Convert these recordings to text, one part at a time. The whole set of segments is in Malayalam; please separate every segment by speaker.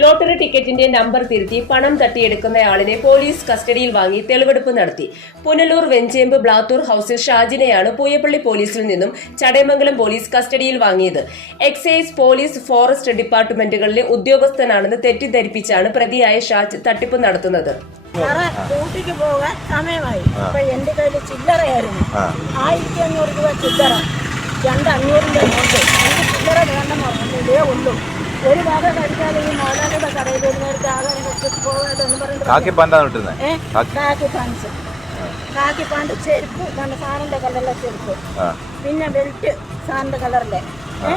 Speaker 1: ലോട്ടറി ടിക്കറ്റിന്റെ നമ്പർ തിരുത്തി പണം തട്ടിയെടുക്കുന്നയാളിനെ പോലീസ് കസ്റ്റഡിയിൽ വാങ്ങി തെളിവെടുപ്പ് നടത്തി. പുനലൂർ വെഞ്ചേമ്പ് ബ്ലാത്തൂർ ഹൌസിൽ ഷാജിനെയാണ് പൂയപ്പള്ളി പോലീസിൽ നിന്നും ചടയമംഗലം പോലീസ് കസ്റ്റഡിയിൽ വാങ്ങിയത്. എക്സൈസ് പോലീസ് ഫോറസ്റ്റ് ഡിപ്പാർട്ട്മെന്റുകളിലെ ഉദ്യോഗസ്ഥനാണെന്ന് തെറ്റിദ്ധരിപ്പിച്ചാണ് പ്രതിയായ ഷാജ് തട്ടിപ്പ് നടത്തുന്നത്.
Speaker 2: സമയമായി. എന്റെ കയ്യിൽ ചില്ലറയായിരുന്നു. ആയിരത്തി അഞ്ഞൂറ് രൂപ ചില്ലറ. രണ്ട് അഞ്ഞൂറിന്റെ നോട്ട് എനിക്ക് ചില്ലറ വേണ്ടെന്ന് പറഞ്ഞു ഇതേ ഉള്ളൂ. ഒരു ഭാഗം കഴിച്ചാൽ ഈ മോലാലിയുടെ കടയിൽ ഒരു നേരത്തെ കഴിച്ചിട്ട് പോകാതെന്ന്
Speaker 3: കാക്കി
Speaker 2: പറഞ്ഞു പാന്റാണ് കാക്കി പാൻസ് കാക്കി പാന്റ് ചെരുപ്പ് നല്ല സാറിന്റെ കളറിലെ ചെരുപ്പ്. പിന്നെ ബെൽറ്റ് സാറിന്റെ കളറിലെ ഏ?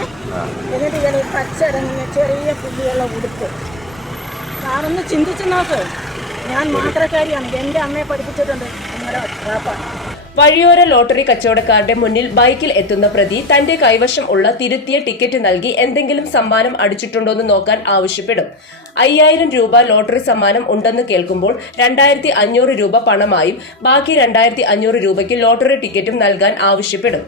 Speaker 2: എന്നിട്ട് ഇങ്ങനെ ഈ പച്ച ഇറങ്ങുന്ന ചെറിയ പുള്ളിയുള്ള ഉടുപ്പ്. സാറൊന്ന് ചിന്തിച്ചു നോക്ക്. ഞാൻ മാത്രക്കാരിയാണ്. എന്റെ അമ്മയെ പഠിപ്പിച്ചിട്ടുണ്ട്.
Speaker 1: വഴിയോര ലോട്ടറി കച്ചവടക്കാരുടെ മുന്നിൽ ബൈക്കിൽ എത്തുന്ന പ്രതി തന്റെ കൈവശം ഉള്ള തിരുത്തിയ ടിക്കറ്റ് നൽകി എന്തെങ്കിലും സമ്മാനം അടിച്ചിട്ടുണ്ടോ എന്ന് നോക്കാൻ ആവശ്യപ്പെടും. അയ്യായിരം രൂപ ലോട്ടറി സമ്മാനം ഉണ്ടെന്ന് കേൾക്കുമ്പോൾ രണ്ടായിരത്തി അഞ്ഞൂറ് രൂപ പണമായും ബാക്കി രണ്ടായിരത്തി അഞ്ഞൂറ് രൂപയ്ക്ക് ലോട്ടറി ടിക്കറ്റും നൽകാൻ ആവശ്യപ്പെടും.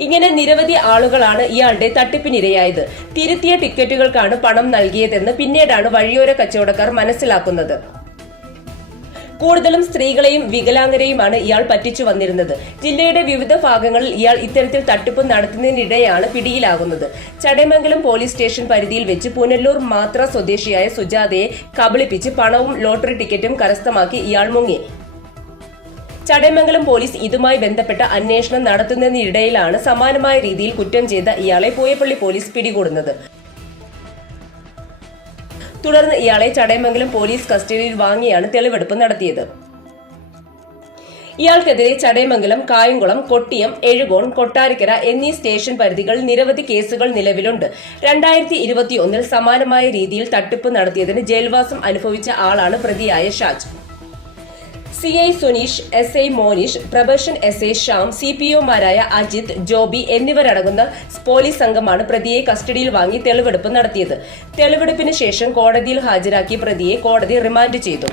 Speaker 1: ഇങ്ങനെ നിരവധി ആളുകളാണ് ഇയാളുടെ തട്ടിപ്പിനിരയായത്. തിരുത്തിയ ടിക്കറ്റുകൾക്കാണ് പണം നൽകിയതെന്ന് പിന്നീടാണ് വഴിയോര കച്ചവടക്കാർ മനസ്സിലാക്കുന്നത്. കൂടുതലും സ്ത്രീകളെയും വികലാംഗരെയുമാണ് ഇയാൾ പറ്റിച്ചു വന്നിരുന്നത്. ജില്ലയുടെ വിവിധ ഭാഗങ്ങളിൽ ഇയാൾ ഇത്തരത്തിൽ തട്ടിപ്പ് നടത്തുന്നതിനിടെയാണ് പിടിയിലാകുന്നത്. ചടയമംഗലം പോലീസ് സ്റ്റേഷൻ പരിധിയിൽ വെച്ച് പുനല്ലൂർ മാത്ര സ്വദേശിയായ സുജാതയെ കബളിപ്പിച്ച് പണവും ലോട്ടറി ടിക്കറ്റും കരസ്ഥമാക്കി ഇയാൾ മുങ്ങി. ചടയമംഗലം പോലീസ് ഇതുമായി ബന്ധപ്പെട്ട അന്വേഷണം നടത്തുന്നതിനിടയിലാണ് സമാനമായ രീതിയിൽ കുറ്റം ചെയ്ത ഇയാളെ പോയപ്പള്ളി പോലീസ് പിടികൂടുന്നത്. തുടർന്ന് ഇയാളെ ചടയമംഗലം പോലീസ് കസ്റ്റഡിയിൽ വാങ്ങിയാണ് തെളിവെടുപ്പ് നടത്തിയത്. ഇയാൾക്കെതിരെ ചടയമംഗലം കായംകുളം കൊട്ടിയം എഴുകോൺ കൊട്ടാരക്കര എന്നീ സ്റ്റേഷൻ പരിധികളിൽ നിരവധി കേസുകൾ നിലവിലുണ്ട്. രണ്ടായിരത്തി ഇരുപത്തിയൊന്നിൽ സമാനമായ രീതിയിൽ തട്ടിപ്പ് നടത്തിയതിന് ജയിൽവാസം അനുഭവിച്ച ആളാണ് പ്രതിയായ Shaj. C I Suneesh S I Monish probation S I Shyam C P ഒമാരായ Ajith Joby എന്നിവരടങ്ങുന്ന പോലീസ് സംഘമാണ് പ്രതിയെ കസ്റ്റഡിയിൽ വാങ്ങി തെളിവെടുപ്പ് നടത്തിയത്. തെളിവെടുപ്പിന് ശേഷം കോടതിയിൽ ഹാജരാക്കി പ്രതിയെ കോടതി റിമാൻഡ് ചെയ്തു.